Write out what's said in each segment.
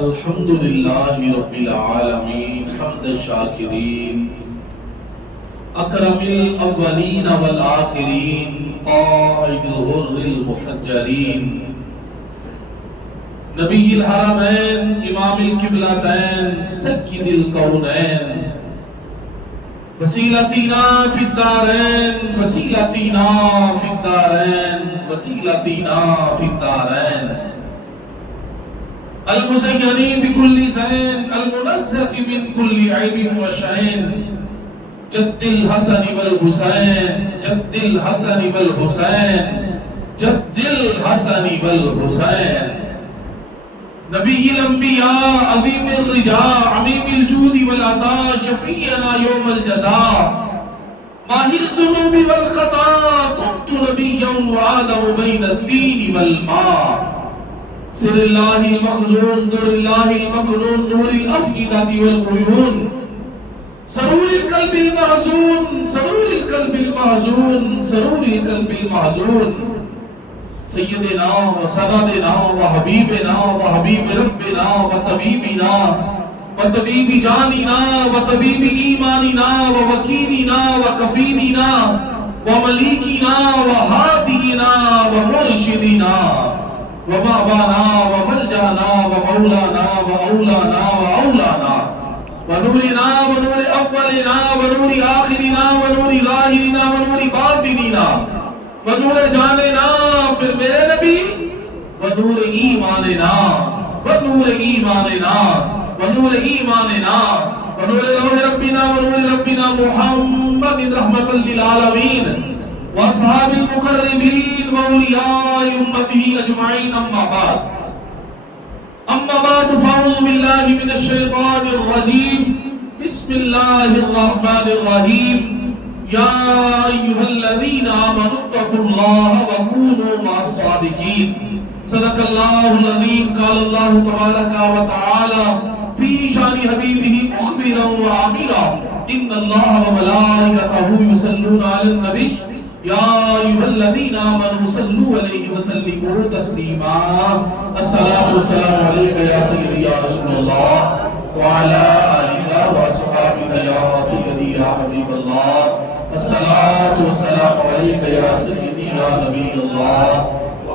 الحمد للہ رب العالمین حمد الشاکرین اکرم الاولین والآخرین قائد الغر المحجرین نبی الحرمین امام القبلتین سید الکونین وسیلتنا فی الدارین وسیلتنا فی الدارین وسیلتنا فی الدارین المزین بكل زین المنزہ من كل عیب وشین جد الحسن والحسین جد الحسن والحسین جد الحسن والحسین نبی الانبیاء عظیم الرجاء عمیم الجود والعطاء شفیعنا یوم الجزاء ماہی الذنوب والخطا كنت نبیا وآدم بین الدین والماء سر اللہ المخزون در اللہ المکنون نور الافئدہ والعیون سرور القلب المحزون سرور القلب المحزون سرور القلب المحزون سیدنا و سندنا و حبیبنا و حبیب ربنا و طبیبنا و طبیب جاننا و طبیب ایماننا و وکیلنا و کفیلنا و ملیکنا و ہادینا و مرشدنا ومأوانا وملجانا ومولانا وأولانا وأولانا ونورنا ونور أولنا ونور آخرنا ونور ظاهرنا ونور باطننا ونور جاننا پھر میرے نبی ونور ایماننا ونور ایماننا ونور ایماننا ونور روح ربنا ونور ربنا محمد رحمة للعالمين واصحاب المقربین واولیاء امته اجمعین اما بعد فاعوذ باللہ من الشیطان الرجیم بسم اللہ الرحمن الرحیم یا ایھا الذین آمنوا اتقوا اللہ وکونوا مع الصادقین صدق اللہ العظیم قال اللہ تبارک و تعالی فی شان حبیبہ مخبرا وعامرا ان اللہ وملائکتہ یصلون علی النبی یا ایھا الذین آمنوا صلوا علیہ وسلموا تسلیما الصلاۃ والسلام علیک یا سیدی یا رسول اللہ وعلی آلک واصحابک یا سیدی یا حبیب اللہ الصلاۃ والسلام علیک یا سیدی یا نبی اللہ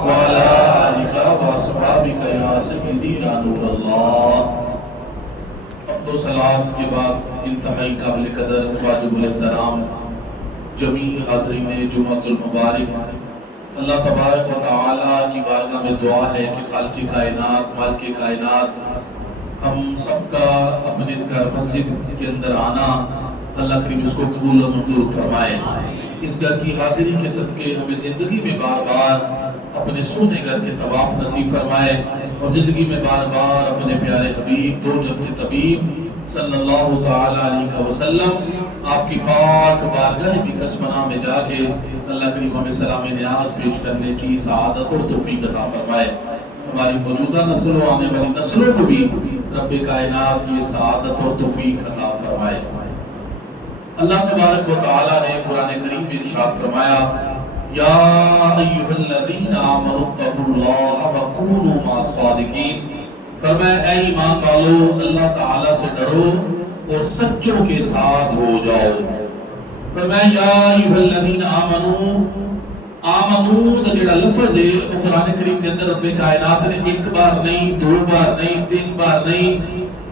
وعلی آلک واصحابک یا سیدی یا نور اللہ۔ حمد و صلوات کے بعد انتہائی قابل قدر واجب الاحترام جمیع حاضرین جمعۃ المبارک، اللہ تبارک و تعالیٰ کی بارگاہ میں دعا ہے کہ خالق کائنات مالک کائنات ہم سب کا اپنے اس گھر مسجد کے اندر آنا اللہ کریم اس کو قبول و منظور فرمائے۔ اس گھر کی حاضری کے صدقے ہمیں زندگی میں بار بار اپنے سونے گھر کے طواف نصیب فرمائے اور زندگی میں بار بار اپنے پیارے حبیب دو جگ کے طبیب صلی اللہ تعالی علیہ وسلم آپ کی پاک بارگاہ کی قسمنا میں جا کے اللہ کریم ہمیں سلام نیاز پیش کرنے کی سعادت اور توفیق عطا فرمائے۔ ہماری موجودہ نسل و آنے والی نسلوں کو بھی رب کائنات یہ سعادت اور توفیق عطا فرمائے۔ اللہ تبارک و تعالی نے قرآن کریم میں ارشاد فرمایا یا ایھا الذین آمنوا اتقوا اللہ وکونوا مع الصادقین، فرمایا اے ایمان والو اللہ تعالی سے ڈرو اور سچوں کے ساتھ ہو جاؤ۔ فرمایا یا ایھا الذین آمنوا، آمنوا دا جڑا لفظ ہے وہ قرآن کریم کے اندر رب کائنات نے ایک بار نہیں، دو بار نہیں، تین بار نہیں،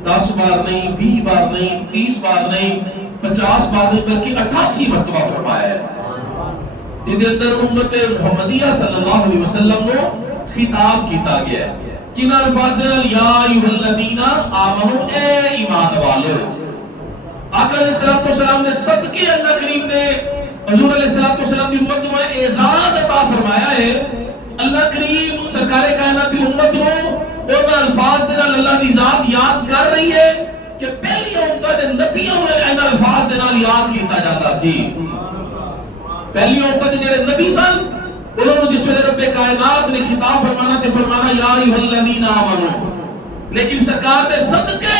10 بار نہیں، 20 بار نہیں، 30 بار نہیں، 50 بار نہیں، بلکہ 88 مرتبہ فرمایا ہے۔ اس اندر امت محمدیہ صلی اللہ علیہ وسلم کو خطاب کیتا گیا ہے۔ کن الفاظ دے یا ایھا الذین آمنوا، اے ایمان والو۔ آقا علیہ السلام نے صدقے اللہ کریم نے حضور علیہ السلام کی امت کو اعزاز عطا فرمایا ہے۔ اللہ کریم سرکار کائنات کی امت کو ان الفاظ دے اللہ کی ذات یاد کر رہی ہے کہ پہلی امت دے نبیوں نے ان الفاظ دے یاد کیتا جاتا سی۔ پہلی امت دے جڑے نبی سن انہوں نے جس ویلے رب کائنات نے خطاب فرمانا تے فرمانا یا ایھا الذین آمنوا، لیکن سرکار دے صدقے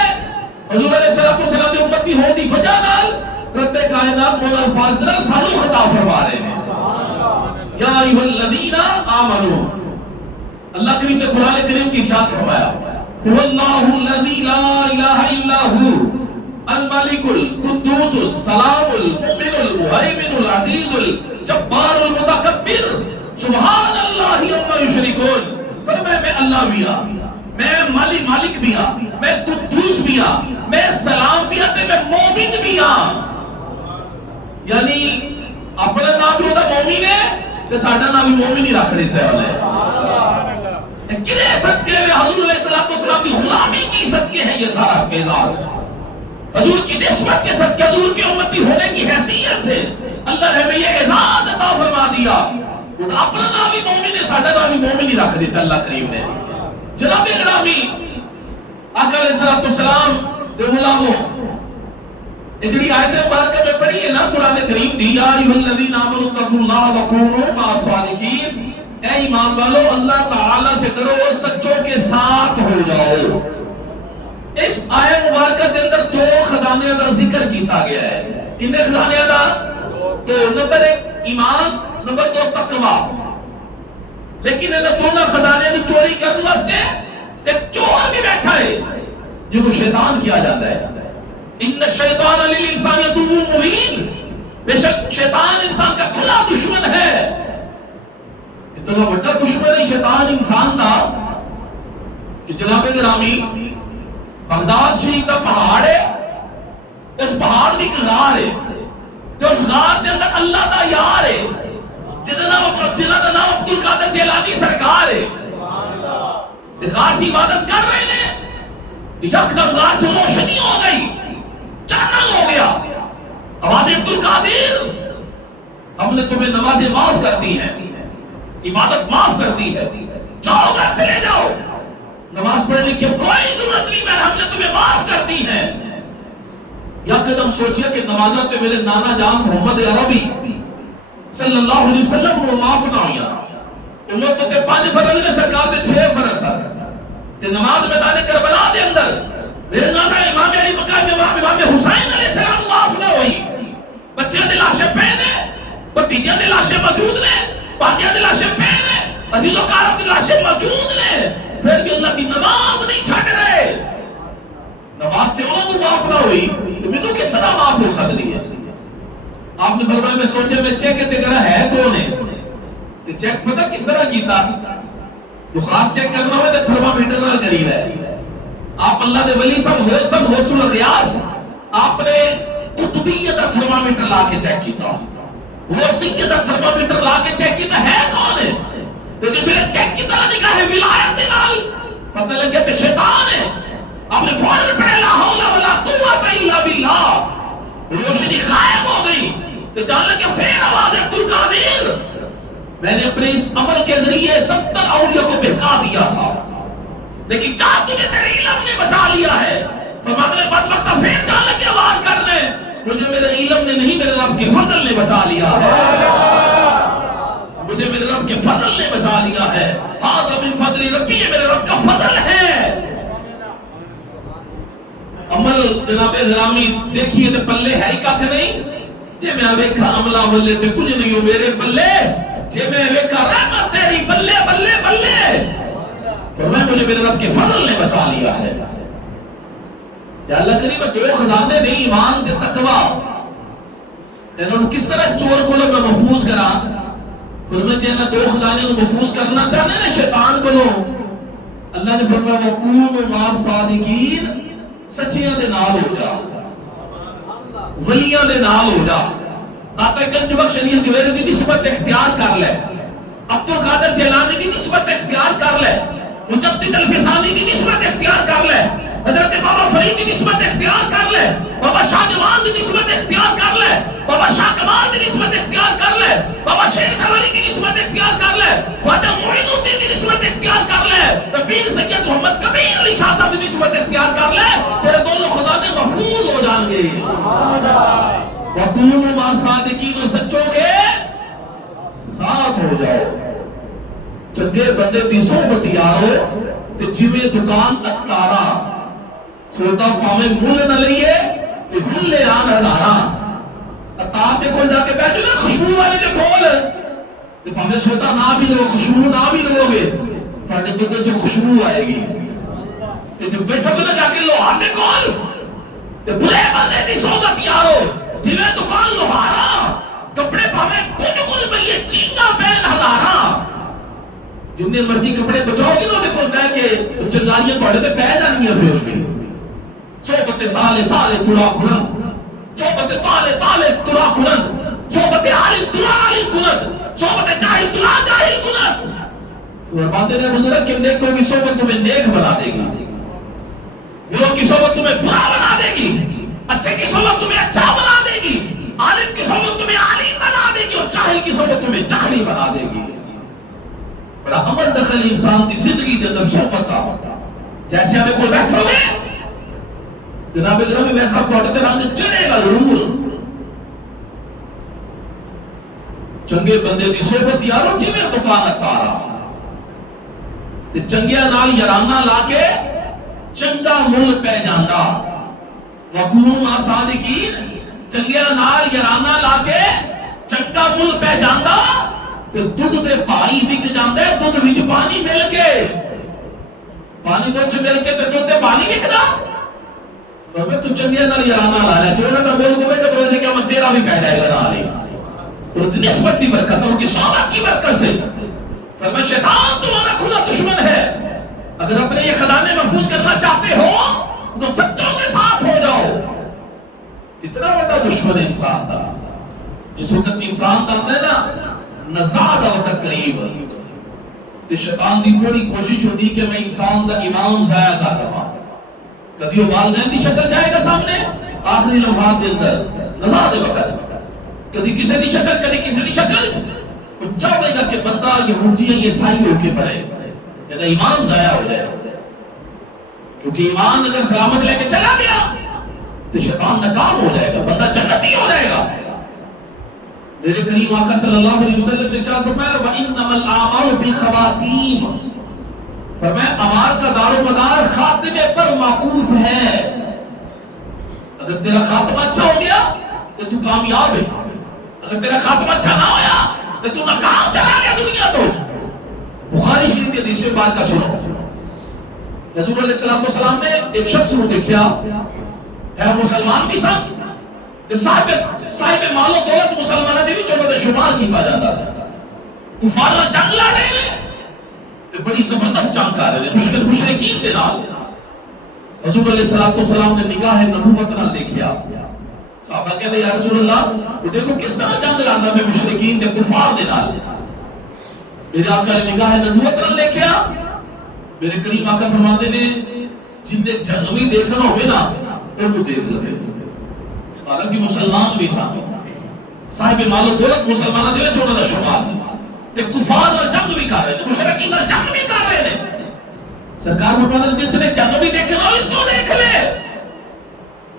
حضور علیہ السلام دی امتی ہون دی وجہ نال رب کائنات وہ الفاظ نال سانو خطاب فرما رہے ہیں یا ایھا الذین آمنوا۔ اللہ کریم نے قرآن کریم کی ارشاد فرمایا هو اللہ الذی لا الہ الا هو الملک القدوس السلام المؤمن المہیمن العزیز الجبار المتکبر سبحان اللہ عما یشرکون. فرمایا میں اللہ بھی ہاں، میں مالک بھی ہاں، میں قدوس بھی ہاں، میں سلام بھی ہاں، میں مومن بھی ہاں. یعنی اپنا نام بھی ہوتا مومن ہے تو ساڈا نام بھی مومن ہی رکھ دیتا ہے. کنے صدقے میں حضور علیہ السلام کی غلامی کی صدقے ہے یہ سارا اعزاز. حضور کی نسبت کے صدقے، حضور کی امتی ہونے کی حیثیت سے اللہ نے ہمیں یہ اعزاز عطا فرما دیا. اپنا نام بھی مومن ہے، ساڈا نام بھی مومن ہی رکھ دیتا اللہ کریم نے. جناب گرامی آقا علیہ السلام دے غلاموں، اتنی آیت مبارکہ میں پڑھی ہے نا قرآن کریم دی، یا ایھا الذین آمنوا اتقوا اللہ وکونوا مع الصادقین. اے ایمان والو اللہ تعالی سے ڈرو اور سچوں کے ساتھ ہو جاؤ. اس آیت مبارکہ کے اندر دو خزانے کا ذکر کیتا گیا ہے. کتنے خزانے کا؟ تو نمبر 1 ایمان، نمبر 2 تقوی. لیکن ان دونوں خزانے کی چوری کرنے واسطے ایک چور بھی بیٹھا ہے جو کو شیطان کیا جاتا ہے. ان الشیطان للانسان عدو مبین. بے شک شیطان انسان کا کھلا دشمن ہے. اتنا بڑا دشمن ہے شیطان انسان کا کہ جناب گرامی بغداد شریف کا پہاڑ ہے، اس پہاڑ کی ایک غار ہے، تو اس غار کے اندر اللہ کا یار ہے جنہاں دا نام عبد القادر جیلانی سرکار ہے. غار کی عبادت کر رہے ہیں، یکدم غار سے روشنی ہو گئی، چانن ہو گیا. آواز عبد القادر ہم نے تمہیں نمازیں معاف کر دی ہیں، عبادت معاف کر دی ہے، جاؤ گھر چلے جاؤ، نماز پڑھنے کی کوئی ضرورت نہیں، میں ہم نے تمہیں معاف کر دی ہے. یا قدم سوچیا کہ نمازہ پہ میرے نانا جان محمد عربی صلی اللہ علیہ وسلم کو معاف نہ ہویا. امت تے 5 فرض نے، سرکار دے 6 فرض تے نماز میدان کربلا دے اندر میرے نانا امام علی مقام امام حسین علیہ السلام معاف نہ ہوئی. بچے دی لاشیں پے نے، بھتیجے دی لاشیں موجود نے، باقیاں دی لاشیں پے نے، عزیز و کارم دی لاشیں موجود نے، پھر بھی اللہ کی نماز نہیں چھڈ رہے. نماز تے انہاں کو معاف نہ ہوئی تو مینوں کس طرح معاف ہو سکتی ہے؟ آپ نے فرمایا میں سوچے میں چیک تے کرا ہے کون ہے تے چیک پتہ کس طرح کیتا؟ بخار چیک کرنا ہوئے تے تھرمامیٹر نال قریب ہے. آپ اللہ دے ولی صاحب حسن حسن ریاض آپ نے قطبیت دا تھرمامیٹر لا کے چیک کیتا، غوثیت دا تھرمامیٹر لا کے چیک کیتا ہے کون ہے؟ تو جس نے چیک کیتا نکاح ہے ولایت دے نال پتہ لگیا کہ شیطان ہے. آپ نے فوراً پڑھا لا حول ولا قوت الا باللہ، روشنی غائب ہو گئی. تو جان لگا پھر آواز عبد القادر، میں نے اپنے اس عمل کے ذریعے 70 اولیاء کو بہکا دیا تھا، لیکن جا تجھے تیرے علم نے بچا لیا ہے. فرماتے ہیں بدبختہ پھر جان لگے آواز کرنے، مجھے میرے علم نے نہیں میرے رب کے فضل نے بچا لیا ہے، مجھے میرے رب کے فضل نے بچا لیا ہے. ھذا من فضل ربی، یہ میرے رب کا فضل ہے. عمل جناب غلامی دیکھیے تے پلے ہے ہی کھ نہیں. جے میں ویکھا عملہ بلے تے کچھ نہیں ہو میرے بلے، جے میں ویکھا رحمت تیری بلے بلے بلے. فرمایا مجھے میرے رب کے فضل نے بچا لیا ہے. یا اللہ کریم 2 خزانے نہیں، ایمان تے تقوی، انہوں کس طرح چور کو میں محفوظ کرا. فرمایا جے میں 2 خزانے کو محفوظ کرنا چاہنے نا شیطان کو، اللہ نے فرمایا وَقُومُوا مَعَ الصَّادِقِينَ، سچیاں دے نال ہو جا، ولیاں دے نال ہو جا. داتا گنج بخش علی دیویرے کی نسبت اختیار کر لے، عبد القادر جیلانی کی نسبت اختیار کر لے، مجدد الفسانی کی نسبت اختیار کر لے، حضرت بابا فرید کی نسبت اختیار کر لے، بابا شاہ جمال کی نسبت اختیار کر لے، بابا شاہ کمال کی نسبت اختیار کر لے، بابا شیر خلوری کی نسبت اختیار کر لے، خواجہ معین الدین کی نسبت اختیار کر لے، پیر سید محمد کبیر علی شاہ صاحب کی نسبت اختیار کر لے، تیرے دونوں خزانے محفوظ ہو جان گے. وَقُومُوا مَعَ الصَّادِقِينَ، سچوں کے ساتھ ہو جاؤ، چنگے بندے دی صحبت یارو. تے جویں دکان اتارا سودا پاویں مول نہ لئیے تے ملے آن ہزارا. اتار دے کول جا کے بیٹھو نا خوشبو والے دے کول تے پاویں سودا نہ بھی لو، خوشبو نہ بھی لو گے، تہاڈے بدن جو خوشبو آئے گی. کہ جب بیٹھو تو جا کے لوہارے کول تے برے بندے دی صحبت یارو جویں دکان لوہارا کپڑے پاوے کل بھئی چینگا پہن ہزارا جنہیں مرضی کپڑے بچاؤ گی تو دیکھو کہہ کہ چنگاریاں تھوڑے تے پہ جانگیاں پھر بھی صحبت سالے سالے ترا کنند صحبت تالے تالے ترا کنند صحبت عالی ترا عالی کنند صحبت جاہل ترا جاہل کنند فرماتے ہیں بزرگ کہ نیکوں کی صحبت تمہیں نیک بنا دے گی بروں کی صحبت تمہیں برا بنا دے گی اچھے کی صحبت تمہیں اچھا بنا دے گی عالم کی صحبت تمہیں عالم بنا دے گی اور جاہل کی صحبت تمہیں جاہل بنا دے گی بڑا عمل دخل انسان کی زندگی کے اندر صحبت کا جیسے ہمیں کوئی بیٹھو گے جناب گرامی ویسا تھوڑے تے رنگ چڑھے گا ضرور چنگے بندے دی صحبت یارو جی میں دکان اتارا تے چنگیا نال یارانہ لا کے چنگا مل پہ جاندا وکون ما صادقین چنگیا نال یارانہ لا کے چنگا مل پہ جاندا تے دودھ دے پانی وک جاندے دودھ وچ پانی مل کے پانی وچ مل کے تے دودھ دے پانی وکدا تو تو چنگیا نال یارانہ لا ہے جو نہ مل کو تے روز کے قیامت تیرا بھی پہ جائے گا نال اور نسبت کی برکت ان کی صحبت کی برکت سے فرمایا شیطان تمہارا کھلا دشمن ہے اگر اپنے یہ خزانے محفوظ کرنا چاہتے ہو تو سچوں کے ساتھ ہو جاؤ اتنا بڑا دشمن انسان تھا جس وقت انسان کرتا ہے نا نزاد وقت قریب تو شیطان دی پوری کوشش ہوتی کہ میں انسان دا ایمان ضائع کر دوں کبھی وہ والدین دی شکل جائے گا سامنے آخری لمحات کے اندر نزاد وقت کبھی کسی دی شکل کبھی کسی دی شکل وہ چاہے گا کہ بندہ یہودی ہے عیسائی ہو کے پڑے کہ ایمان ضائع ہو جائے کیونکہ ایمان اگر سلامت لے کے چلا گیا تو شیطان ناکام ہو جائے گا بندہ جنتی ہو جائے گا میرے کریم آقا صلی اللہ علیہ وسلم نے ارشاد فرمایا وَإِنَّمَا الْأَعْمَالُ بِالْخَوَاتِيمِ فرمایا اعمال کا دار و مدار خاتمے پر موقوف ہے اگر تیرا خاتمہ اچھا ہو گیا تو تو کامیاب ہے اگر تیرا خاتمہ اچھا نہ ہویا تو تو ناکام چلا گیا دنیا تو بخاری شریف کی حدیث بات کا سنو رسول علیہ السلام نے ایک شخص کو دیکھا ہے مسلمان بھی سب صاحب مال و دولت مسلمانہ بھی چونکہ شمار کی پا جاتا ہے کفارہ جنگ لا رہے ہیں تو بڑی زبردست جنگ کر رہے ہیں مشرکین دے نال رسول علیہ السلام نے نگاہ نبوت نال دیکھیا صحابہ کہتے یا رسول اللہ وہ دیکھو کس طرح جنگ لانا میں مشرکین دے کفار دے نال میرے آقا نے نگاہ نبوت نال دیکھیا میرے کریم آقا فرماتے نے جن نے جنگی دیکھنا ہوئے نا ان کو دیکھ لے حالانکہ مسلمان بھی تھا صاحب مال و دولت مسلمانہ دے چھوڑا دا شمار سے تے کفار اور جنگ بھی کر رہے تھے مشرکین اور جنگ بھی کر رہے تھے سرکار فرماتے جس نے جنگ بھی دیکھنا ہو اس کو دیکھ لے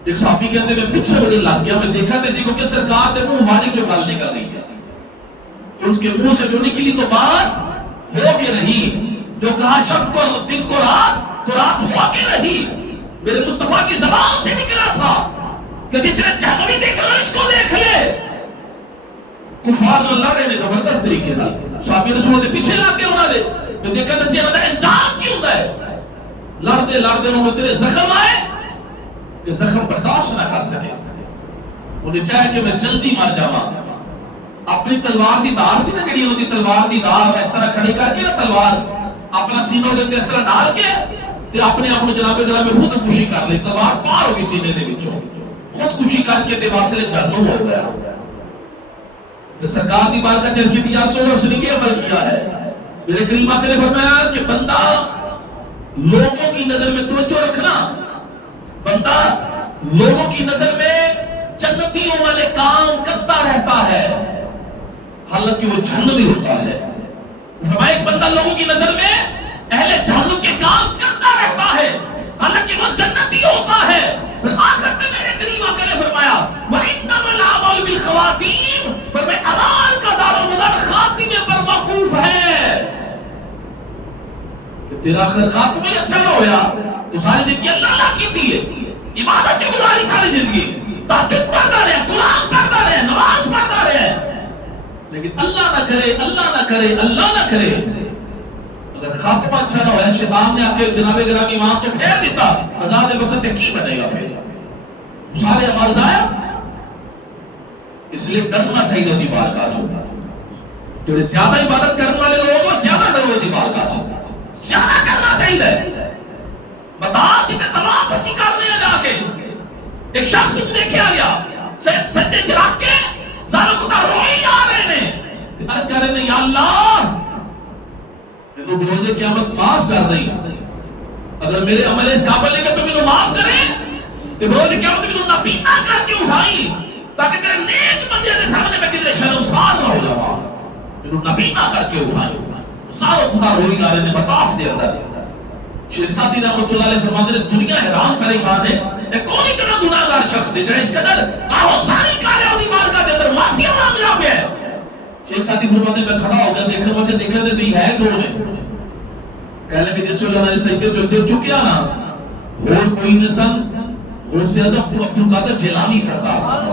ایک صحابی کہتے میں پچھے بڑے لگ گیا میں دیکھا تھے کو کہ سرکار تے منہ مالک جو گال نکل گئی ہے ان کے منہ سے جو نکلی تو بات ہو کے رہی جو کہا شب کو دن کو رات ہوا کے رہی میرے مصطفیٰ کی زبان سے نکلا تھا کہ جس نے جنگ بھی دیکھنا اس کو دیکھ لے کفار جو اللہ نے زبردست طریقے دا صحابی رسول دے پیچھے لا کے انہاں دے میں دیکھا تے انہاں دا انجام کی ہوندا ہے لڑتے لڑتے انہوں تیرے زخم آئے کہ زخم برداشت نہ کر سکے انہیں چاہے کہ میں جلدی مر جاواں اپنی تلوار دی دھار سی نہ جڑی ہوندی تلوار دی دھار اس طرح کھڑی کر کے نا تلوار اپنا سینوں دے اس طرح ڈال کے تے اپنے آپ کو جناب خود کشی کر لی تلوار پار ہو گئی سینے دے وچوں خود کشی کر کے تے واسطے جہنم ہو گیا تو سرکار دی بات کا چرکی دیا سو اس نے کیا عمل کیا ہے میرے کریم آقا نے فرمایا کہ بندہ لوگوں کی نظر میں توجہ رکھنا بندہ لوگوں کی نظر میں جنتیوں والے کام کرتا رہتا ہے حالانکہ وہ جہنمی ہوتا ہے فرمایا ایک بندہ لوگوں کی نظر میں اہل جہنم کے کام کرتا رہتا ہے حالانکہ وہ جنتی ہوتا ہے آخر میں میرے کریم آقا نے فرمایا وَإِنَّمَا الْأَعْمَالُ بِالْخَوَاتِيمِ فرمایا اعمال کا دار و مدار خاتمے پر موقوف ہے کہ تیرا آخر خاتمہ ہی اچھا نہ ہویا تو ساری زندگی اللہ کی تھی ہے عبادت کی گزاری ساری زندگی تہجد پڑھتا رہے قرآن پڑھتا رہے نماز پڑھتا رہے لیکن اللہ نہ کرے اللہ نہ کرے اللہ نہ کرے اگر خاتمہ اچھا نہ ہوا شیطان نے آ کے جناب گرامی ایمان تو پھیر دیتا آزاد وقت کی بنے گا پھر سارے عمل ضائع اس لیے ڈرنا چاہیے دی بارگاہ چھوڑا جو زیادہ عبادت کرنے والے لوگ کو زیادہ ڈرو دی بارگاہ چھوڑا زیادہ کرنا چاہیے بتا جتنے طواف اچھی کرنے ہیں جا کے ایک شخص دیکھے آ گیا سجدے چراغ کے سارا خدا روئی جا رہے ہیں عرض کر رہے ہیں یا اللہ تو بروز قیامت معاف کر دیں اگر میرے عمل اس قابل نہیں کہ تو مجھے معاف کریں تو بروز قیامت مجھے نبینا کر کے اٹھائی تاکہ تیرے نیک بندے کے سامنے میں کدھر شرمسار نہ ہو جاوا مجھے نبینا کر کے اٹھائی سارا خدا روئی جا رہے ہیں بطاف دے اندر شیخ سعدی رحمت اللہ علیہ فرماتے ہیں دنیا حیران پریشان ہے کون اتنا گناہگار شخص ہے جو اس قدر آہوسانی کارے اور بارگاہ کے اندر معافی مانگ رہا ہے شیخ سعدی فرماتے ہیں میں کھڑا ہو گیا دیکھنے واسطے دیکھنے دے صحیح ہے کون ہے کہنے کہ جس اللہ نے صحیح جو سے چکیا نا اور کوئی نسل غوث اعظم عبد القادر جیلانی سرکار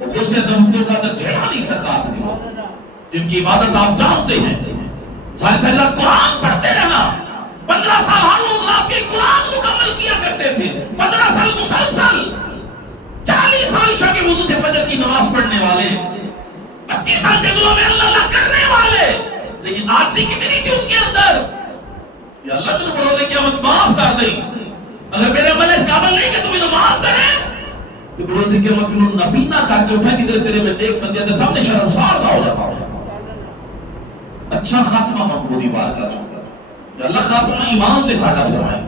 غوث اعظم عبد القادر جیلانی سرکار تھے جن کی عبادت آپ جانتے ہیں سائنس قرآن پڑھتے رہنا 15 سال ہر روز رات کے قرآن مکمل کیا کرتے تھے 15 سال مسلسل 40 سال عشاء کے وضو سے فجر کی نماز پڑھنے والے 25 سال جنگلوں میں اللہ اللہ کرنے والے لیکن آج سے کتنی تھی ان کے اندر یا اللہ تجھے بڑھونے قیامت معاف کر دیں اگر میرے عمل اس قابل نہیں کہ تم انہیں معاف کریں تو بڑھونے قیامت انہوں نبی نہ کر کے اٹھا کہ تیرے میں دیکھ بندے دے سامنے شرمسار نہ ہو جاتا اچھا خاتمہ محمودی بارگاہ چھوڑا یا اللہ خاتمہ ایمان دے ساڑھا فرمائے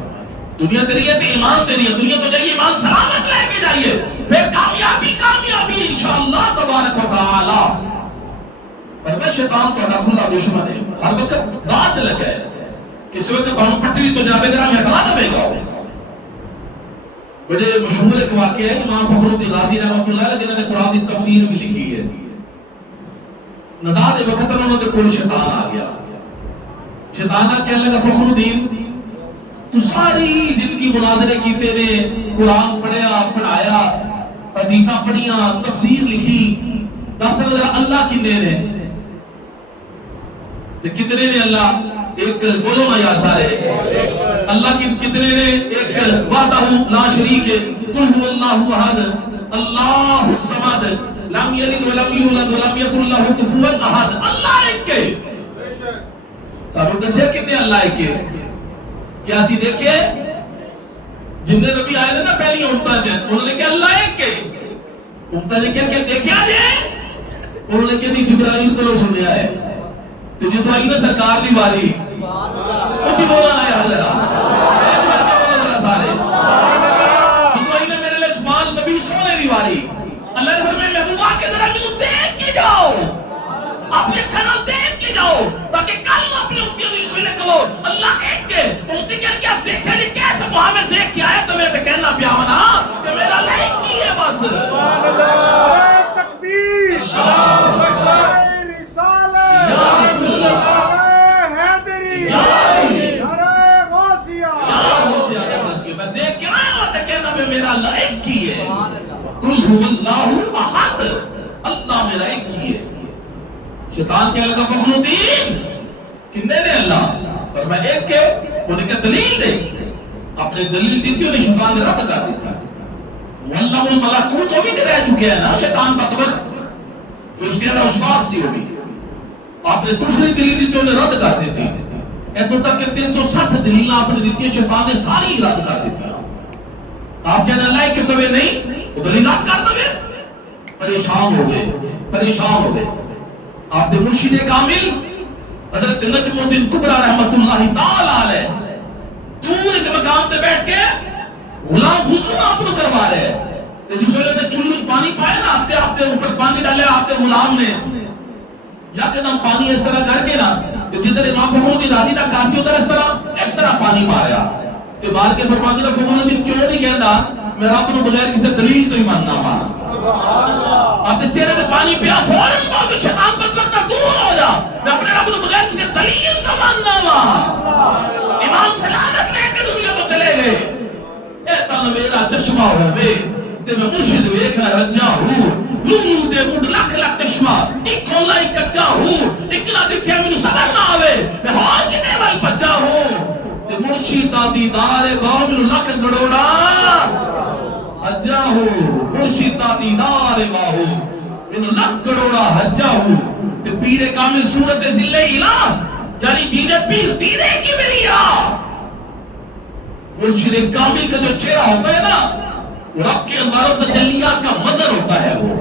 دنیا تیری ہے تو ایمان تیری ہے دنیا تو جائیے ایمان سلامت لے کے جائیے پھر کامیابی انشاءاللہ تبارک و تعالی فرمائے شیطان تو اڈا کھلا دشمن ہے ہر وقت داچ لگا ہے کسی وقت قانون پٹی تو جناب گرامی ہٹا دے گا بڑے مشہور ایک واقعہ ہے امام فخر الدین رازی رحمۃ اللہ علیہ جنہوں نے قرآن کی تفسیر بھی لکھی ہے نزاد وقت انہوں نے کوئی شیطان آ گیا شیطان کہنے لگا فخر الدین تو ساری زندگی مناظرے کیتے نے قرآن پڑھیا پڑھایا حدیثاں پڑھیاں تفسیر لکھی دس اللہ کی نے کتنے نے اللہ ایک بولو نا یا سارے اللہ کی کتنے نے ایک وحدہ لا شریک ہے قل هو اللہ احد اللہ الصمد لم یلد ولم یولد ولم یکن له کفوا احد اللہ ایک ہے صاحب کسے کتنے اللہ ایک ہے کیا اسی دیکھیں جن نے نبی آئے نا پہلی امتہ جن انہوں نے کہا اللہ ایک ہے امتہ نے کہا کہ دیکھا جائے انہوں نے کہا نہیں جبرائیل کو لو سنیا ہے تو جو تو آئی نا سرکار دی باری کچھ بولا آیا حضرہ سارے تو آئی نا میرے لئے جمال نبی سونے دی باری اللہ نے فرمائے محبوبہ کے ذرا مجھے دیکھ کے جاؤ اپنے کھنا دیکھ کے جاؤ تاکہ کل اپنے امتیوں دی سونے کہو اللہ ایک کے امتی کہہ کیا دیکھے نہیں کیسے وہاں میں دیکھ کے آئے تو میں کہنا پیامنا کہ میرا اللہ ایک کی ہے بس تکبیر میرا اللہ ایک کی ہے قل هو اللہ احد اللہ میرا ایک کی ہے شیطان کہنے لگا فخر الدین کتنے نے اللہ فرمایا ایک کے انہیں کہا دلیل دے اپنے دلیل دی تھی انہیں شیطان نے رد کر دیتا واللہ الملکوت ہوگی دے رہ چکے ہیں نا شیطان بدبخت فرشتیاں استاد سی ہوگی آپ نے دوسری دلیل دی تو انہیں رد کر دیتی ایتو تک کہ 360 دلیل آپ نے دیتی ہے شیطان نے ساری رد کر دیتی آپ کہنے اللہ کہ تمہیں نہیں وہ دلیلات کر دو پریشان ہو گئے آپ نے مرشد کامل حضرت نجم الدین کبرا رحمت اللہ تعالی علیہ دور ایک مقام تے بیٹھ کے غلام وضو آپ کو کروا رہے ہیں جس ویلے میں چلو پانی پائے نا آپ تے اوپر پانی ڈالے آپ تے غلام نے یا کہ نام پانی اس طرح کر کے نا کہ جدھر امام فخر الدین رازی دا کاسی ادھر اس طرح پانی ماریا کہ بار کے فرماتے ہیں فخر الدین کیوں نہیں کہتا میں رب کو بغیر کسی دلیل تو ہی ماننا مانا آپ تے چہرے میں پانی پیا فوراً بہت شیطان بدبختہ دور ہو جا میں اپنے رب کو بغیر کسی دلیل تو ماننا مانا امام سلامت لے کے دنیا تو چلے گئے ایتا میرا چشمہ ہو بے تے میں مرشد ویکھا رجا ہوں لوں دے مڈ لکھ لکھ چشمہ ایک کھولا ایک کچا ہوں اکلا دکھے مجھے صبر نہ آوے میں ہار کنے دیدار باہو میں لکھ کروڑا حجا ہو مرشد دا دیدار باہو میں لکھ کروڑا حجا ہو تے پیر کامل صورت ذلہ الہ یعنی دین پیر دین کبریا مرشد کامل کا جو چہرہ ہوتا ہے نا رب کے انوار و تجلیات کا مظہر ہوتا ہے وہ.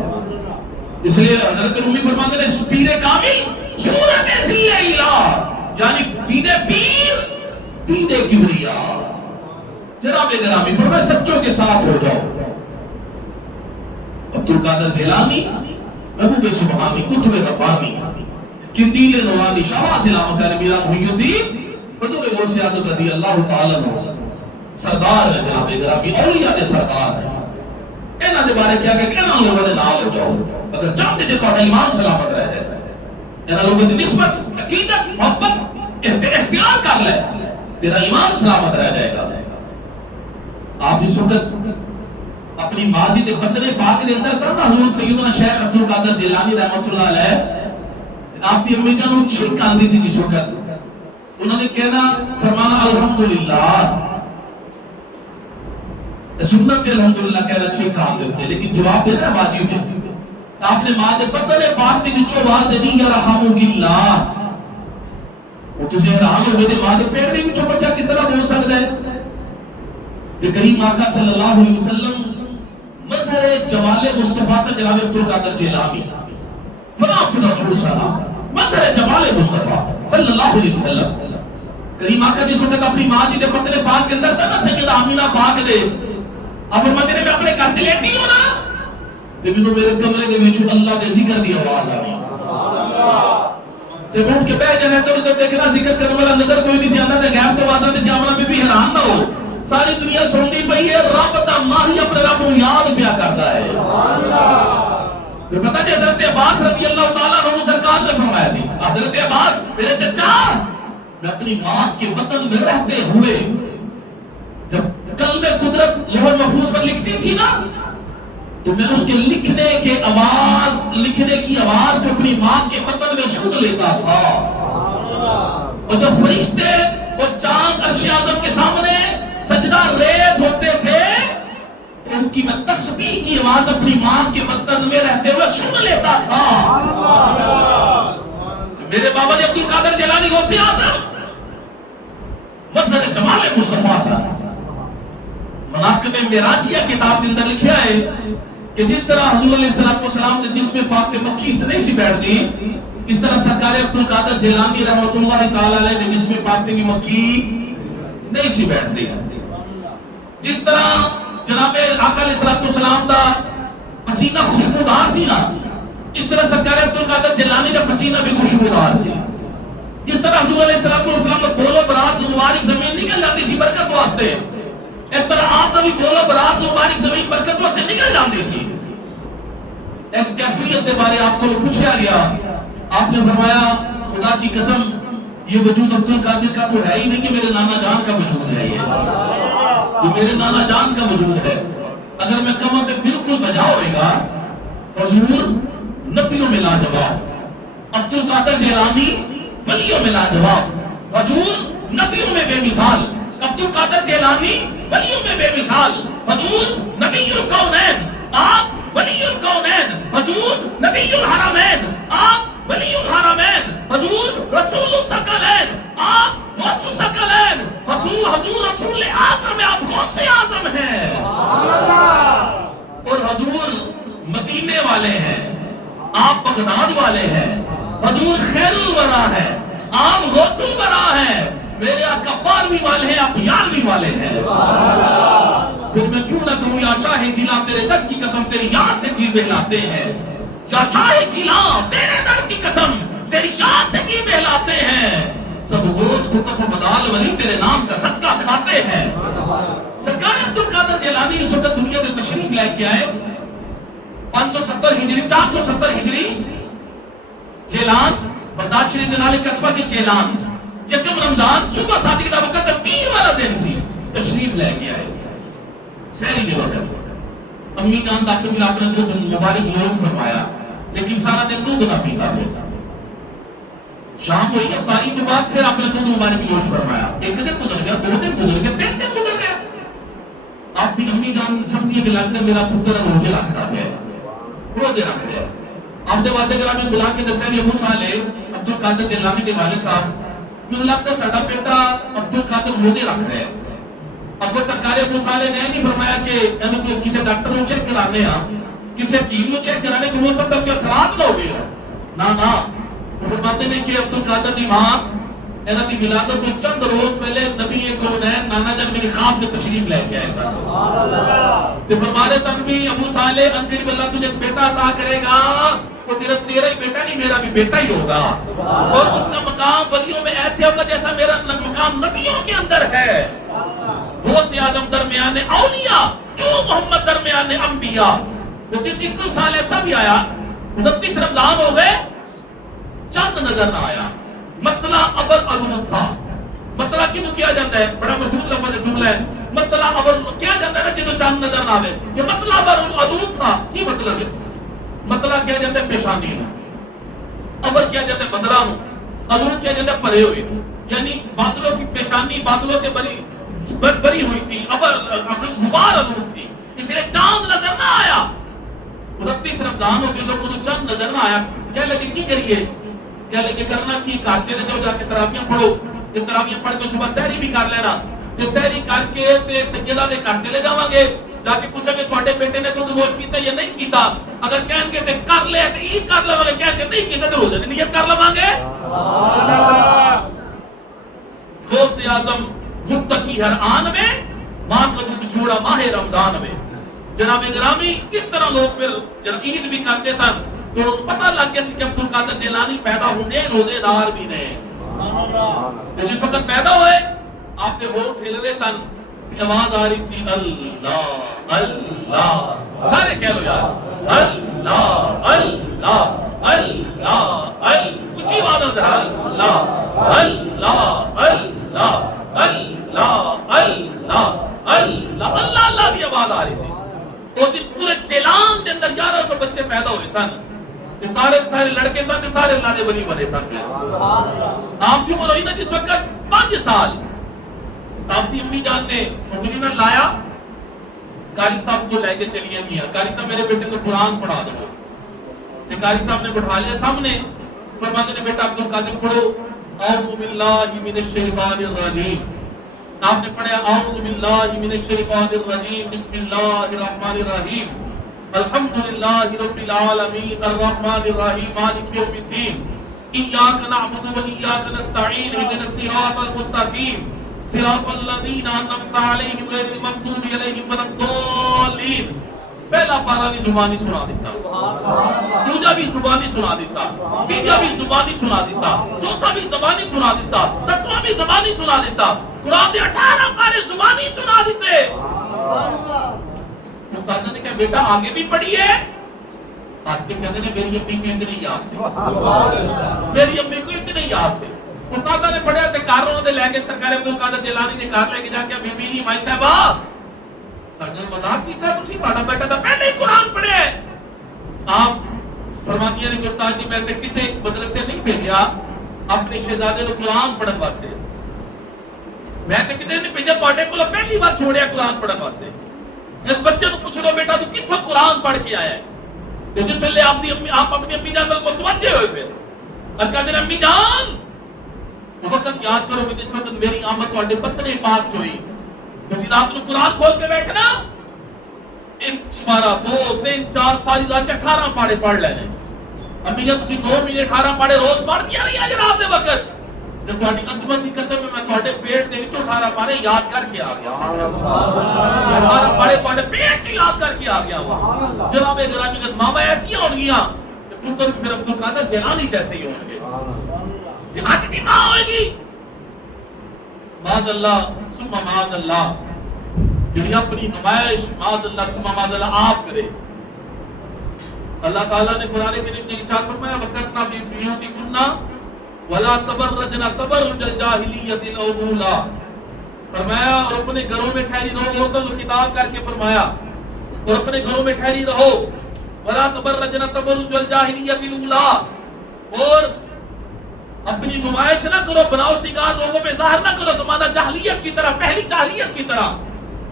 اس لیے حضرت رومی فرماتے ہیں پیر کامل صورت ذلہ الہ یعنی دین پیر دین کبریا. جناب گرامی فرمائے سچوں کے ساتھ ہو جاؤ. عبدالقادر جیلانی محبوب سبحانی قطب ربانی قندیل نورانی شاہباز علامہ قاری میرا محی الدین بدر غوث اعظم رضی اللہ تعالیٰ عنہ سردار ہے. جناب گرامی اولیاء دے سردار ہے. انہاں دے بارے کیا کہ انہاں لوگوں دے نال ہو جاؤ اگر چاہتے جے تہاڈا ایمان سلامت رہ جائے. انہاں لوگوں دی نسبت عقیدت محبت اختیار کر لے تیرا ایمان سلامت رہ جائے گا. آپ اس وقت اپنی ماضی دے قطرے پاک دے اندر سن حضور سیدنا شیخ عبدالقادر جیلانی رحمۃ اللہ علیہ آپ کی امی جان چھلک آندی سی جس وقت انہوں نے کہنا فرمانا الحمدللہ سنت الحمدللہ کہنا چھلک آندے ہوتے لیکن جواب دینا واجب ہے. آپ نے ماں دے قطرے پاک دے وچوں آواز دینی یرحمک اللہ وہ تجھے حیران ہو میرے ماں دے پیٹ دے وچوں بچہ کس طرح بول سکتا ہے کہ کریم آقا صلی اللہ علیہ وسلم مظہر جمال مصطفیٰ سے جناب عبدالقادر جیلانی فلاں رسول سلام مظہر جمال مصطفیٰ صلی اللہ علیہ وسلم کریم آقا جس وقت اپنی ماں جی دے پتنے پاک کے اندر سے نا سیدہ آمینہ پاک دے اب فرماتے نے میں اپنے گھر چلے نہیں ہوں نا لیکن میرے کمرے دے وچوں اللہ دے ذکر دی آواز آ رہی تے اٹھ کے بیٹھ جانے تو ادھر دیکھنا ذکر کرنے والا نظر کوئی نہیں سی آندا تے غیب تو آتا نہیں سی آمنہ بی بی حیران نہ ہو ساری دنیا سنتی پئی ہے رب دا ماہی اپنے رب کو یاد پیا کرتا ہے. تو پتہ جی حضرت عباس رضی اللہ تعالیٰ عنہ سرکار نے فرمایا سی حضرت عباس میرے چچا میں اپنی ماں کے وطن میں رہتے ہوئے جب قلب قدرت لوح محفوظ پر لکھتی تھی نا تو میں اس کے لکھنے کی آواز کو اپنی ماں کے وطن میں سن لیتا تھا. اور جب فرشتے اور چاند عرش اعظم کے سامنے سجدہ ریز ہوتے تھے تو ان کی میں تسبیح کی آواز اپنی ماں کے وطن میں رہتے ہوئے سن لیتا تھا. میرے بابا جی عبدالقادر جیلانی غوث اعظم مظہر جمال مصطفیٰ سے مناقب معراجیہ کتاب کے اندر لکھا ہے کہ جس طرح حضور علیہ السلام نے جسم پاک مکی سے نہیں سی بیٹھتی اس طرح سرکار عبدالقادر جیلانی رحمۃ اللہ تعالی علیہ نے جسم پاک کی مکی نہیں سی بیٹھتی. جس طرح جناب آقا علیہ السلام دا پسینہ خوشبودار سی نا اس طرح سرکار عبدالقادر جیلانی کا پسینہ بھی خوشبودار سی. جس طرح حضور علیہ السلام کا بولو براز مبارک زمین نکل جاتی سی برکت واسطے اس طرح آپ کا بھی بولو براز مبارک زمین برکت واسطے نکل جاتی سی. اس کیفیت کے بارے آپ کو پوچھا گیا آپ نے فرمایا خدا کی قسم یہ وجود عبدالقادر کا تو ہے ہی نہیں کہ میرے نانا جان کا وجود ہے. یہ میرے نانا جان کا وجود ہے. اگر میں کہوں کہ بالکل بجا ہوئے گا حضور نبیوں میں لاجواب عبدالقادر جیلانی ولیوں میں لاجواب حضور نبیوں میں بے مثال عبدالقادر جیلانی ولیوں میں بے مثال حضور نبی الکونین آپ ولی الکونین حضور نبی الحرمین آپ ولی الحرمین حضور رسول الثقلین آپ غوث الثقلین حضور رسول اعظم آپ غوث اعظم ہیں اور حضور مدینے والے ہیں آپ بغداد والے ہیں حضور خیر الورا ہے آپ غوث الورا ہیں میرے آقا 12ویں والے ہیں آپ 11ویں والے ہیں. پھر میں کیوں نہ کہوں یا شاہ جیلا تیرے در کی قسم تیری یاد سے جی بہلاتے ہیں. یا شاہ جیلا تیرے در کی قسم تیری یاد سے جی بہلاتے ہیں. سب روز کتب و بدال ولی تیرے نام کا صدقہ کھاتے ہیں. سرکار عبدالقادر جیلانی اس وقت دنیا میں تشریف لے کے آئے 570 ہجری 470 ہجری جیلان بغداد شریف کے نالے قصبہ سے جیلان یکم رمضان صبح صادق کا وقت پیر والا دن سی تشریف لے کے آئے سہری کے وقت امی جان ڈاکٹر ملا اپنے دودھ مبارک لوگ فرمایا لیکن سارا دن دودھ نہ پیتا پھر شام ہوئی افطاری کے بعد پھر آپ نے 2 مبارک کی جوش فرمایا. ایک دن گزر گیا, 2 دن گزر گیا, 3 دن گزر گیا. آپ کی امی جان سمجھیے کہ لگتا ہے میرا پتر روزے رکھتا ہے, روزے رکھ رہا ہے. آپ نے وعدے کرام میں بلا کے دسیا کہ ابو صالح عبد القادر جیلانی کے والد صاحب مجھے لگتا ہے ساڈا بیٹا عبد القادر روزے رکھ رہا ہے. اب سرکار ابو صالح نے نہیں فرمایا کہ کسی ڈاکٹر کو چیک کرانے ہاں, کسی حکیم کو چیک کرانے کو ہو سکتا کہ اثرات نہ ہو گئے. نہ فرماتے ہیں کہ عبد القادر دی ماں انہاں دی ولادت کو چند روز پہلے نبی کونین نانا جان میری خواب میں تشریف لے کے آئے سن. تو فرمانے سن بھی ابو صالح ان قریب اللہ تجھے بیٹا عطا کرے گا, وہ صرف تیرا ہی بیٹا نہیں میرا بھی بیٹا ہی ہوگا, اور اس کا مقام ولیوں میں ایسے ہوگا جیسا میرا مقام نبیوں کے اندر ہے. غوث اعظم درمیان اولیاء, جو محمد درمیان انبیاء. وہ 21 سال ایسا بھی آیا, 29 رمضان ہو گئے, چند نظر نہ آیا. مطلع ابر علوم تھا. مطلع کیوں کیا جاتا ہے؟ بڑا مشہور لفظ جملہ ہے. مطلع ابر کیا جاتا ہے جدو چند نظر نہ آئے. یہ مطلع ابر علوم تھا. کی مطلب ہے؟ مطلع کیا جاتا ہے پیشانی نو, ابر کیا جاتا ہے بدرہ نو, علوم کیا جاتا ہے پرے ہوئی نو. یعنی بادلوں کی پیشانی بادلوں سے بری ہوئی تھی, ابر غبار علوم تھی, اس لیے چاند نظر نہ آیا. 29 رمضان ہو گئے, لوگوں کو چاند نظر نہ آیا. کہہ لگے کی کریے, کہہ لگے کرنا کی کارچے نے جا کے تراویاں پڑھو, کہ تراویاں پڑھ کے صبح سحری بھی کر لینا, تے سحری کر کے تے سیدہ دے گھر چلے جاواں گے, جا کے پوچھیں گے تواڈے بیٹے نے دودھ گوشت پیتا یا نہیں پیتا. اگر کہن گے تے کر لے تے عید کر لواں گے, کہن گے نہیں کیتا تے روزے دی نیت کر لواں گے. سبحان اللہ. غوث اعظم متقی ہر آن میں, ماں کا دودھ چھوڑا ماہ رمضان میں. جناب گرامی اس طرح لوگ پھر جب عید بھی کرتے سن تو پتہ لگ گیا کہ عبد القادر جیلانی پیدا ہوتے روزے دار بھی نے. جس وقت پیدا ہوئے آپ نے ہونٹ ہل رہے سن, آواز آ رہی سی اللہ اللہ, سارے کہہ لو یار اللہ اللہ اللہ, اونچی آواز اللہ اللہ اللہ اللہ اللہ اللہ اللہ کی آواز آ رہی سی. اس دن پورے چیلان کے اندر 1100 بچے پیدا ہوئے سن, سارے لڑکے سن, سارے اللہ دے ولی بنے سن. آپ کی عمر ہوئی نا جس وقت 5 سال. آپ کی امی جان نے انگلی میں لایا, قاری صاحب کو لے کے چلیے گیا, قاری صاحب میرے بیٹے کو قرآن پڑھا دو. قاری صاحب نے بٹھا لیا سامنے, فرماتے نے بیٹا عبد القادر پڑھو اعوذ باللہ من الشیطان الرجیم. آپ نے پڑھا اعوذ باللہ من الشیطان الرجیم بسم اللہ الرحمن الرحیم الحمدللہ رب العالمین الرحمن الرحیم مالک یوم الدین ایاک نعبد و ایاک نستعین اهدنا الصراط المستقیم صراط الذین انعمت علیہم غیر المغضوب علیہم ولا الضالین. پہلا پارا بھی زبانی سنا دیتا, دوسرا بھی زبانی سنا دیتا, تیسرا بھی زبانی سنا دیتا, چوتھا بھی زبانی سنا دیتا, 10واں بھی زبانی سنا دیتا. قرآن دے 18 پارے زبانی سنا دیتے. استاد نے کہا بیٹا آگے بھی پڑھیے. پاس کے کہتے ہیں میری امی کو اتنی یاد تھی, میری امی کو اتنی یاد تھی. استاد نے پڑھا تے کاروں نے لے کے سرکار عبد القادر جیلانی نے کار لے کے جا کے بی بی مائی صاحبہ سارے مذاق کیتا ہے, تسی بڑا بیٹا تھا پہلے ہی قرآن پڑھے. آپ فرماتی ہیں کہ استاد جی میں نے کسی مدرسے نہیں بھیجا اپنے شہزادے کو قرآن پڑھن واسطے, میں تے کتے نہیں بھیجا تواڈے کول پہلی بار چھوڑیا قرآن پڑھن واسطے. اس بچے کو پوچھ لو بیٹا تو کتھوں قرآن پڑھ کے آیا ہے. تے جس ویلے آپ اپنی امی جان کو متوجہ ہوئے پھر اس کا دن امی جان وقت یاد کرو کہ جس وقت میری آمد تواڈے پتنے پاک چ ہوئی تسی رات کو قرآن کھول کے بیٹھنا, 1 پارا 2 3 4 ساری رات 18 پاڑے پڑھ لینے. امی جان تسی 2 مہینے 18 پاڑے روز پڑھ دیا نہیں اج رات دے وقت. جب تہاڈی قسمت دی قسم میں تہاڈے پیٹ دے وچوں 18 پاڑے یاد کر کے آ گیا. 18 پاڑے تہاڈے پیٹ تے یاد کر کے آ گیا. جناب گرامی جب ماں ایسی ہون گیاں تے پتر پھر عبد القادر جیلانی جیسے ہی ہون گے. آج بھی ماں ہوئے گی معاذ اللہ ثم معاذ اللہ, جڑی اپنی نمائش معاذ اللہ ثم معاذ اللہ آپ کرے. اللہ تعالیٰ نے قرآن کریم میں ارشاد فرمایا وَقَرْنَا فِي بُيُوتِكُنَّ وَلَا تَبَرَّجْنَ تَبَرُّجَ الْجَاهِلِيَّةِ الْأُولَىٰ. فرمایا اور اپنے گھروں میں ٹھہری رہو, عورتوں کو خطاب کر کے فرمایا اور اپنے گھروں میں ٹھہری رہو. وَلَا تَبَرَّجْنَ تَبَرُّجَ الْجَاهِلِيَّةِ الْأُولَىٰ, اور اپنی نمائش نہ کرو، بناؤ سنگار لوگوں میں ظاہر نہ کرو، زمانہ جاہلیت کی طرح، پہلی جاہلیت کی طرح،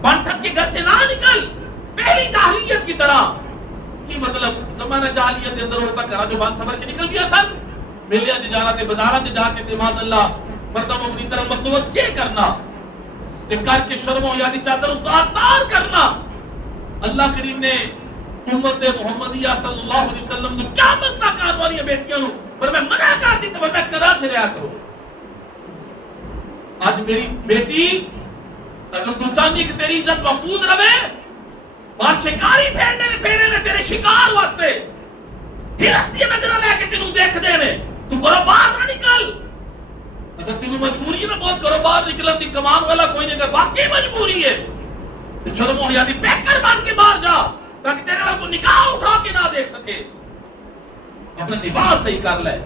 بنٹھک کے گھر سے نہ نکل، پہلی جاہلیت کی طرح. کی مطلب زمانہ جاہلیت کے اندر ہوتا کرا جو بان سمجھ کے نکل گیا سن، میلیاں سے جانا تھے، بازارہ سے جا کے تھے، معاذ اللہ مردم اپنی طرف متوجہ کرنا، کر کے شرم و یادی چادر اتار کرنا. اللہ کریم نے امت محمدیہ صلی اللہ علیہ وسلم کو کیا منتا کاروانی بیٹیاں نو پر میں منع کر دی تو میں کرا سے رہا کرو. آج میری بیٹی اگر تو چاہنی کہ تیری عزت محفوظ رہے، بار شکاری پھیرنے نے تیرے شکار واسطے ہرستی میں جنہ لے کے تینوں دیکھ دینے، تو کرو باہر نہ نکل. اگر تینوں مجبوری ہے نا بہت کرو باہر نکلن دی، کمان والا کوئی نہیں، اگر واقعی مجبوری ہے تو شرم و حیاء دی پیکر بن کے باہر جا تاکہ تیرے والے کو نکاح اٹھا کے نہ دیکھ سکے. اپنا لباس صحیح کر لے،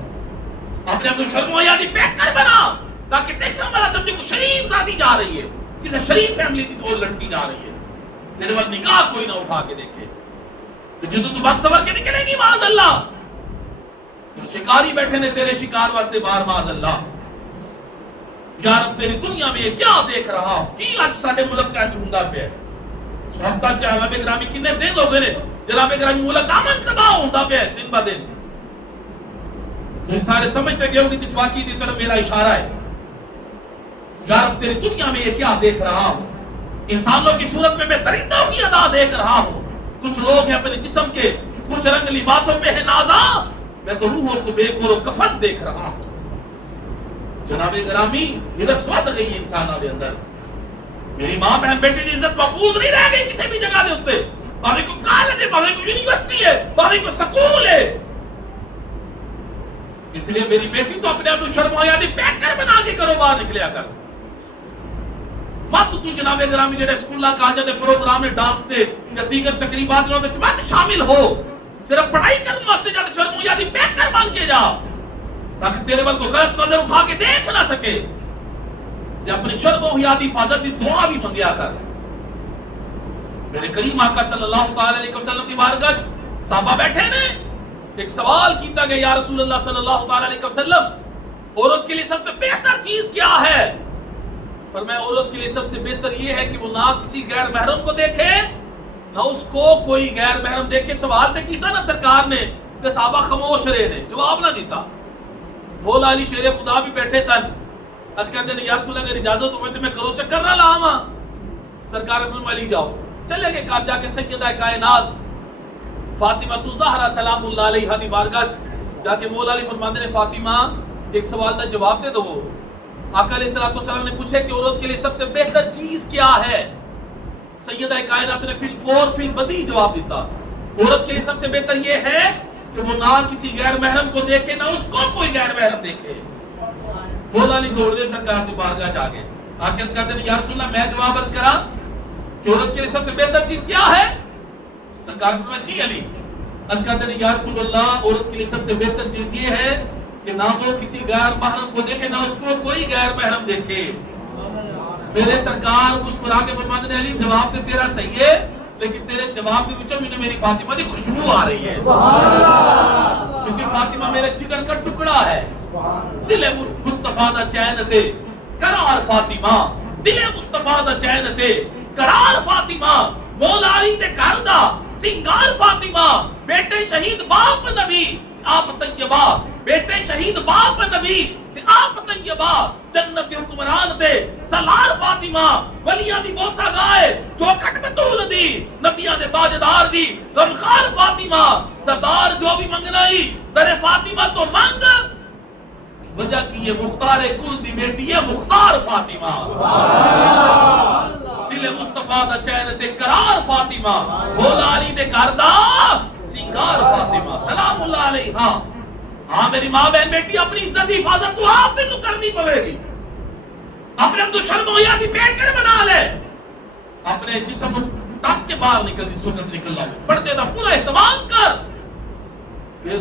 اپنے اپنے شرم و حیاء دی پیکر بنا تاکہ دیکھا والا سمجھے کو شریف ذاتی جا رہی ہے، کسی شریف فیملی دی اور لڑکی جا رہی ہے، تیرے والے نکاح کوئی نہ اٹھا کے دیکھے. تو جدو تو بد سور کے نکلے گی معاذ اللہ، شکاری بیٹھے نے تیرے شکار واسطے باہر معاذ اللہ. یا رب تیری دنیا میں یہ کیا دیکھ رہا ہوں کی آج ساڑھے ملک کا چونگا پہ ہے. ہفتہ جناب گرامی کنے دن ہو گئے جناب گرامی ملک آمن سباہ ہوتا پہ ہے دن با دن. تو سارے سمجھتے گئے ہوں کہ جس واقعی دی طرف میرا اشارہ ہے. یا رب تیری دنیا میں یہ کیا دیکھ رہا ہوں، انسانوں کی صورت میں میں درندوں کی ادا دیکھ رہا ہوں. کچھ لوگ ہیں اپنے جسم کے خوش رنگ لباسوں پہ ہے نازا، میں تو روحوں کو بے کور و کفن دیکھ رہا ہوں. جناب گرامی ہرس واد گئی انسانوں کے اندر. میری ماں بہن بیٹی کی عزت محفوظ نہیں رہ گئی کسی بھی جگہ دے ہوتے. باوی کو کالج ہے، باوی کو یونیورسٹی ہے، باوی کو سکول ہے. اس لیے میری بیٹی تو اپنے آپ شرم و حیا دی پیکر بنا کے کرو باہر نکلیا کر. مت تو جناب گرامی جڑے سکولاں کالجاں دے پروگرام میں ڈانس دے یا دیگر تقریبات میں مت شامل ہو. صرف پڑھائی کرنے واسطے جا شرم و حیا دی پیکر بن کے جا تاکہ تیرے بل کو غلط نظر اٹھا کے دیکھ نہ سکے. یا اپنی شرم و حیا دی حفاظت دی دعا بھی منگیا کر. میرے کریم آقا صلی اللہ تعالی علیہ وسلم کی بارگاہ صحابہ بیٹھے نے، ایک سوال کیتا گیا یا رسول اللہ صلی اللہ تعالی علیہ وسلم عورت کے لیے سب سے بہتر چیز کیا ہے؟ فرمایا عورت کے لیے سب سے بہتر یہ ہے کہ وہ نہ کسی غیر محرم کو دیکھے نہ اس کو کوئی غیر محرم دیکھے. سوال تے کیتا نا سرکار نے تے صحابہ خاموش رہے نے، جواب نہ دیتا. مولا علی شیر خدا بھی بیٹھے سن. اس کہتے ہیں یا رسول اللہ اگر اجازت ہوئے تو میں کرو چکر نہ لاواں. سرکار نے فرمایا علی جاؤ. چلے گئے گھر جا کے سیدہ کائنات فاطمہ الزہرا سلام اللہ علیہا دی بارگاہ جا کے مولا علی فرماندے نے فاطمہ ایک سوال دا جواب دے دو. آقا علیہ الصلوۃ والسلام نے پوچھے کہ عورت کے لیے سب سے بہتر چیز کیا ہے؟ سیدہ کائنات نے فی البدی جواب دیتا. عورت کے لیے سب سے بہتر یہ ہے کہ وہ نہ کسی غیر محرم کو دیکھے نہ اس کو کوئی غیر محرم دیکھے. مولا علی دوڑ دے سرکار دی بارگاہ جا کے آخر کہتے ہیں یا رسول اللہ میں جواب عرض کرا کہ عورت کے لیے سب سے بہتر چیز کیا ہے؟ سرکار فرمایا جی علی. عرض کہتے ہیں یا رسول اللہ عورت کے لیے سب سے بہتر چیز یہ ہے کہ نہ وہ کسی غیر محرم کو دیکھے نہ اس کو کوئی غیر محرم دیکھے. میرے سرکار مسکرا کے فرماتے ہیں علی جواب تو تیرا صحیح ہے لیکن تیرے جواب کے وچوں میں میری فاطمہ دی خوشبو آ رہی ہے. کیونکہ فاطمہ میرے جگر کا ٹکڑا ہے. دل مصطفیٰ دا چین تے قرار فاطمہ، دل مصطفیٰ دا چین تے قرار فاطمہ، مولا علی دے گھر دا سنگار فاطمہ، بیٹے شہید باپ نبی آپ طیبہ، بیٹے شہید باپ نبی تے آپ طیبہ، جنت دی حکمران تے سالار فاطمہ، ولیاں دی بوسا گائے چوکھٹ بطول دی، نبیاں دے تاجدار دی غمخوار فاطمہ. سردار جو بھی منگنا ہی در فاطمہ تو مانگ، وجہ کی یہ مختار کل دی بیٹی ہے مختار فاطمہ. دل مصطفیٰ دا چین تے قرار فاطمہ، مولا علی دے گھر دا سنگار فاطمہ سلام اللہ علیہا. ہاں میری ماں بہن بیٹی اپنی عزت کی حفاظت تو آپ تینوں کرنی پڑے گی. اپنے اندر شرم و حیا دی پیکر بنا لے، اپنے جسم تک کے باہر نکل جس وقت نکلنا ہو پردے دا پورا اہتمام کر. پھر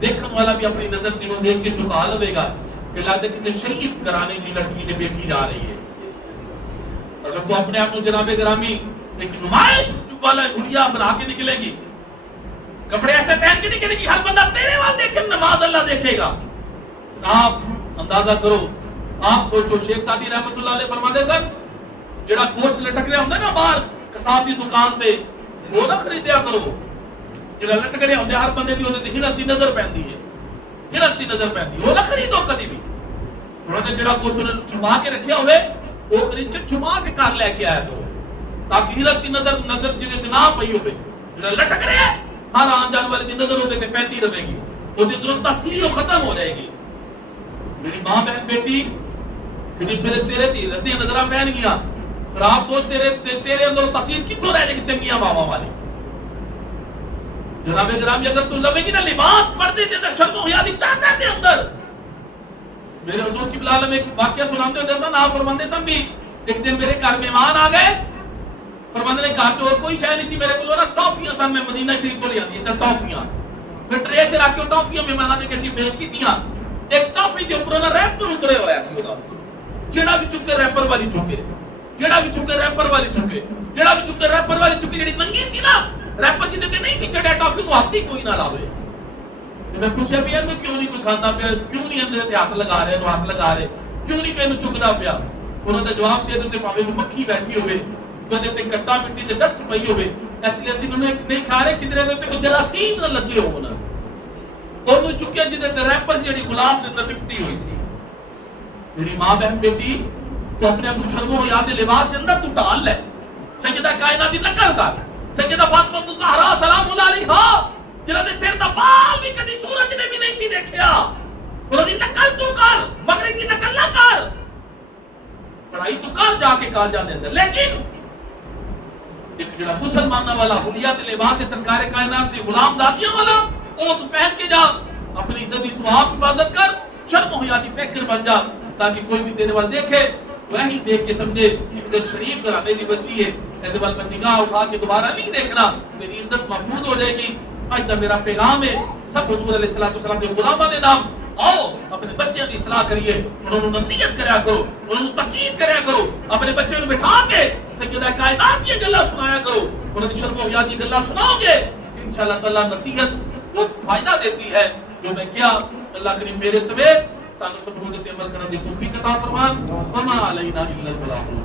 دیکھن والا بھی اپنی نظر تینوں دیکھ کے چکا لوے گا کہ لگتا کسی شریف گھرانے دی لڑکی نے بیٹی جا رہی ہے. اگر تو اپنے آپ کو جناب گرامی ایک نمائش والا حلیہ بنا کے نکلے گی، کپڑے ایسے پہن کے نکلے گی، ہر بندہ تیرے وال دیکھے نماز اللہ دیکھے گا. اندازہ کرو. آپ سوچو شیخ سعدی رحمت اللہ علیہ فرماتے سن جڑا گوشت لٹک رہا ہوندا نا باہر کساب دی دکان تے وہ نہ خریدیا کرو. جڑا لٹک رہا ہوندا ہر بندے دی تے ہرس دی نظر پیندی ہے, ہرس دی نظر پیندی وہ نہ خریدو کدی بھی. انہوں نے جڑا گوشت نے چھپا کے رکھیا ہوئے وہ خرید کے چھپا کے گھر لے کے آیا کرو تاکہ ہرس دی نظر جے تے نہ پئی ہوے. جڑا لٹک رہا ہے ہر آن جان والے دی نظر ہوتے تے پیندی رہے گی, وہ دی اندروں تاثیر ختم ہو جائے گی. میری ماں بہن بیٹی کہ جس ویلے تیرے تی رسدی نظرہ پہن گیا اور آپ سوچ تیرے اندر تاثیر کتوں رہ جائے گی چنگیاں ماما والی. جناب گرامی اگر تو لوے گی نا لباس پردے دے اندر شرم و حیا دی چاہتا ہے اندر. میرے حضور کی بلال میں ایک واقعہ سناتے ہوتے سن, آپ فرماندے سن بھی ایک دن میرے گھر مہمان آ گئے. فرماندے نے گھر چ اور کوئی شے نہیں سی, میرے کولوں نا ٹافیاں سن, میں مدینہ شریف تو لے آندی سن ٹافیاں. میں ٹرے چ رکھ کے ٹافیاں مہماناں دے کسی پیش کیتیاں. ایک ٹافی دے اوپر نا ریپر اترے ہویا سی اودا, جیڑا بھی چکے ریپر والی چکے, جیڑا بھی چکے ریپر والی چکے, جیڑا بھی چکے ریپر والی چکے. جڑی ننگی سی نا ریپر جی تے نہیں سی چڑھیا ٹافی کو ہاتھ ہی کوئی نہ لاوے. میں پوچھا بھی میں کیوں نہیں کوئی کھاندا پیا, کیوں نہیں اندر تے ہاتھ لگا رہے, ہاتھ لگا رہے, کیوں نہیں پینو چکدا پیا. انہاں دا جواب سی تے پاوے مکھی بیٹھی ہوے, کدے تے کٹا مٹی تے ڈسٹ پئی ہوے, اس لیے اسی انہوں نے نہیں کھا رہے کدھر تے کوئی جراثیم نہ لگے ہون. اور وہ چکے جے تے ریپر جڑی غلاف دے اندر لپٹی ہوئی سی. میری ماں بہن بیٹی تو اپنے ابو شرم و حیا دے لباس دے اندر تو ڈال لے. سیدہ کائنات دی نقل کر, سیدہ فاطمہ الزہرا سلام اللہ علیہا جنہاں دے سر دا بال بھی کدی سورج نے بھی نہیں سی دیکھیا, انہاں دی نقل تو کر, مغرب کی نقل نہ کر. پڑھائی تو کر جا کے کالجاں دے اندر, لیکن ایک جڑا مسلماناں والا حلیہ تے لباس ہے سرکار کائنات دی غلام زادیاں والا, او تو پہن کے جا, اپنی عزت دی تو آپ حفاظت کر, شرم و حیا دی فکر بن جا تاکہ کوئی بھی تیرے وال دیکھے وہی دیکھ کے سمجھے کہ شریف گھرانے دی بچی ہے, ایدے وال میں نگاہ اٹھا کے دوبارہ نہیں دیکھنا, میری عزت محفوظ ہو جائے گی. آج دا میرا پیغام ہے سب حضور علیہ السلام کے غلاماں دے نام, آؤ اپنے بچیاں دی اصلاح کریے, انہوں نے نصیحت کریا کرو, انہوں نے تاکید کریا کرو, اپنے بچے کو بٹھا کے سیدہ کائنات کی گلاں سنایا کرو. انہوں نے شرم و حیا کی گلاں سناؤ گے انشاءاللہ تعالی نصیحت بہت فائدہ دیتی ہے. جو میں کیا اللہ کریم میرے سمیت سانو سب کو عمل کرنے دی توفیق عطا فرمان. وما علینا الا البلاغ.